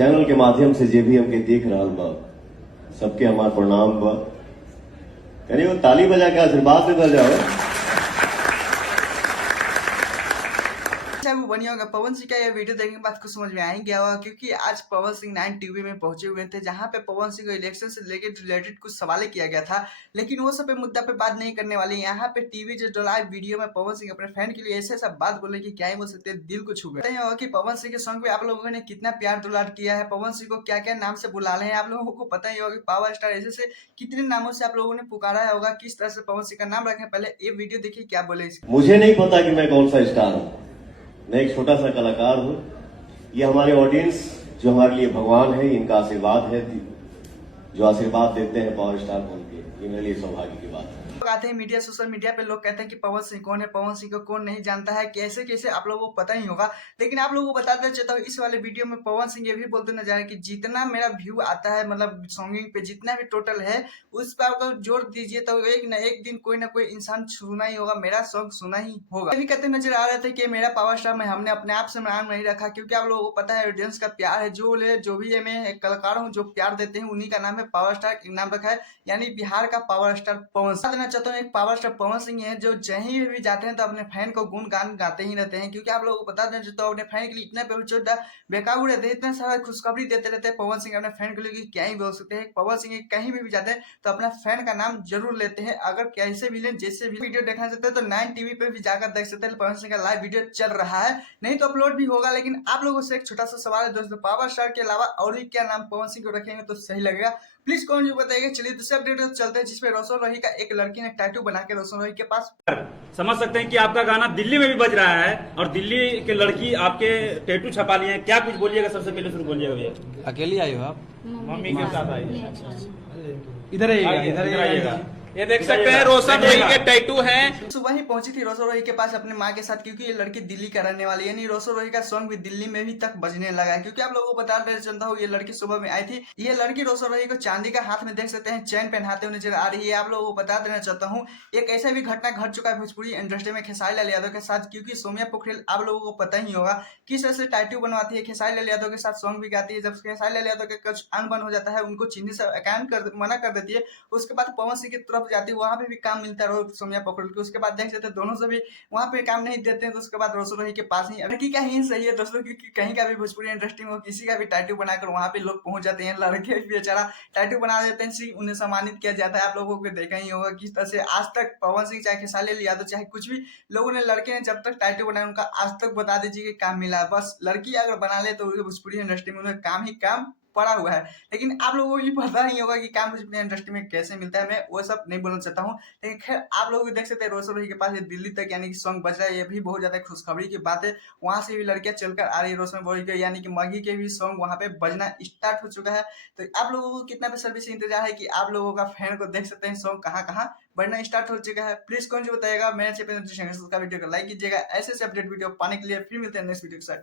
Channel के माध्यम से जे भी हमके देख रहा बा सबके हमार प्रणाम बा। यानी वो ताली बजा के आशीर्वाद दे जाओ। वो बढ़िया होगा। पवन सिंह का यह वीडियो देखने के बाद कुछ समझ में आ ही गया होगा, क्योंकि आज पवन सिंह 9 टीवी में पहुंचे हुए थे, जहां पे पवन सिंह को इलेक्शन से रिलेटेड कुछ सवाल किया गया था, लेकिन वो सब पे मुद्दा पे बात नहीं करने वाले। यहाँ पे टीवी जो लाइव वीडियो में पवन सिंह अपने फैन के लिए ऐसे सब बात बोले कि क्या ही बोल सकते हैं, दिल को छू गया होगा कि पवन सिंह के सॉन्ग पे आप लोगों ने कितना प्यार दुलार किया है, पवन सिंह को क्या क्या नाम से बुला रहे हैं। आप लोगों को पता ही होगा कि पावर स्टार ऐसे कितने नामों से आप लोगों ने पुकारा होगा, किस तरह से पवन सिंह का नाम रखें। पहले ये वीडियो देखिए क्या बोले। मुझे नहीं पता कि मैं कौन सा स्टार हूं, मैं एक छोटा सा कलाकार हूं। ये हमारे ऑडियंस जो हमारे लिए भगवान है, इनका आशीर्वाद है, जो आशीर्वाद देते हैं पावर स्टार को, उनके ये मेरे लिए सौभाग्य की बात है। आते हैं मीडिया, सोशल मीडिया पे लोग कहते हैं कि पवन सिंह कौन है, पवन सिंह को कौन नहीं जानता है, कैसे कैसे आप लोगों को पता ही होगा। लेकिन आप लोगों को बताते चाहता हूँ, इस वाले वीडियो में पवन सिंह ये भी बोलते नजर आए कि जितना मेरा व्यू आता है, मतलब सॉन्गिंग पे जितना भी टोटल है, उस पर अगर जोड़ दीजिए तो एक न एक दिन कोई ना कोई इंसान सुना ही होगा, मेरा सॉन्ग सुना ही होगा। भी कहते नजर आ रहे थे कि मेरा पावर स्टार में हमने अपने आप से नाम नहीं रखा, क्योंकि आप लोगों को पता है ऑडियंस का प्यार है, जो भी है, मैं एक कलाकार हूँ, जो प्यार देते हैं उन्हीं का नाम है पावर स्टार नाम रखा है, यानी बिहार का पावर स्टार पवन सिंह। देना चाहता हूँ एक पावर स्टार पवन सिंह है जो कहीं भी जाते हैं तो अपने फैन को गुण गान गाते ही रहते हैं, क्योंकि आप लोगों को बता दें तो अपने फैन के लिए इतना बेकाबू रहते हैं, इतना सारा खुशखबरी देते रहते हैं पवन सिंह अपने फैन के लिए, क्या ही बोल सकते हैं। पवन सिंह कहीं भी जाते हैं तो अपना फैन का नाम जरूर लेते हैं। अगर कैसे भी लें, जैसे भी वीडियो देखना चाहते हैं तो 9 टीवी पे भी जाकर देख सकते हैं, पवन सिंह का लाइव वीडियो चल रहा है, नहीं तो अपलोड भी होगा। लेकिन आप लोगों से एक छोटा सा सवाल है दोस्तों, पावर स्टार के अलावा और भी क्या नाम पवन सिंह को रखेंगे तो सही लगेगा, प्लीज कौन जो बताइएगा। चलिए दूसरे अपडेट चलते हैं, जिसपे रोशन रोही का एक लड़की ने टैटू बना के रोशन रोही के पास समझ सकते हैं कि आपका गाना दिल्ली में भी बज रहा है और दिल्ली के लड़की आपके टैटू छपा लिए हैं। क्या कुछ बोलिएगा, सबसे पहले शुरू बोलिएगा भैया। अकेली आई हो आप? मम्मी के साथ आई। इधर आइएगा। ये देख सकते हैं रोशन रोही के टैटू हैं। सुबह ही पहुंची थी रोशन रोही के पास अपने माँ के साथ, क्योंकि ये लड़की दिल्ली का रहने वाली है, यानी रोशन रोही का सॉन्ग भी दिल्ली में भी तक बजने लगा है। क्योंकि आप लोगों को बता चलता हूँ, ये लड़की सुबह में आई थी। ये लड़की रोशन रोही को चांदी का हाथ में देख सकते हैं चैन पहनाते हुए नजर आ रही है। आप लोगों को बता देना चाहता हूँ, एक ऐसा भी घटना घट चुका है भोजपुरी इंडस्ट्री में खेसारी लाल यादव के साथ, क्योंकि सोम्या पोखरेल आप लोगों को पता ही होगा किस तरह से टैटू बनवाती है, खेसारी लाल यादव के साथ सॉन्ग भी गाती है। जब खेसारी लाल यादव के कुछ अनबन हो जाता है, उनको चीनी से अकाउंट मना कर देती है, उसके बाद पवन सिंह की तरफ जाती है, वहां पे भी काम मिलता है सोम्या पोखरेल के। उसके बाद देख सकते हैं दोनों से भी वहां पे काम नहीं देते हैं, तो उसके बाद रोशन रोही के पास ही लड़की का ही सही है दोस्तों, क्योंकि कहीं का भी भोजपुरी इंडस्ट्री में किसी का भी टैटू बनाकर वहां पे लोग पहुंच जाते हैं, लड़के भी बेचारा टैटू बना देते हैं, उन्हें सम्मानित किया जाता है। आप लोगों को देखा ही होगा किस तरह से आज तक पवन सिंह चाहे खेसारी लाल यादव चाहे कुछ भी लोगों ने, लड़के ने जब तक टैटू बनाया उनका आज तक बता दीजिए कि काम मिला। बस लड़की अगर बना ले तो भोजपुरी इंडस्ट्री में उन्हें काम ही काम पड़ा हुआ है। लेकिन आप लोगों को ये पता नहीं होगा कि काम भोजपुरी इंडस्ट्री में कैसे मिलता है, मैं वो सब नहीं बोलना चाहता हूँ। लेकिन खैर आप लोग भी देख सकते हैं रोशन रोही के पास ये दिल्ली तक यानी कि सॉन्ग बज रहा है, ये भी बहुत ज्यादा खुशखबरी की बात है। वहां से भी लड़कियां चलकर आ रही है रोशन रोही के, यानी कि मगी के भी सॉन्ग वहां पे बजना स्टार्ट हो चुका है। तो आप लोगों को कितना बेसब्री से इंतजार है कि आप लोगों का फैन को देख सकते हैं सॉन्ग कहाँ कहाँ बढ़ना स्टार्ट हो चुका है। प्लीज कौन जो बताएगा, मेरे चैनल वीडियो को लाइक कीजिएगा। ऐसे अपडेट वीडियो पाने के लिए फिर मिलते हैं नेक्स्ट वीडियो के साथ।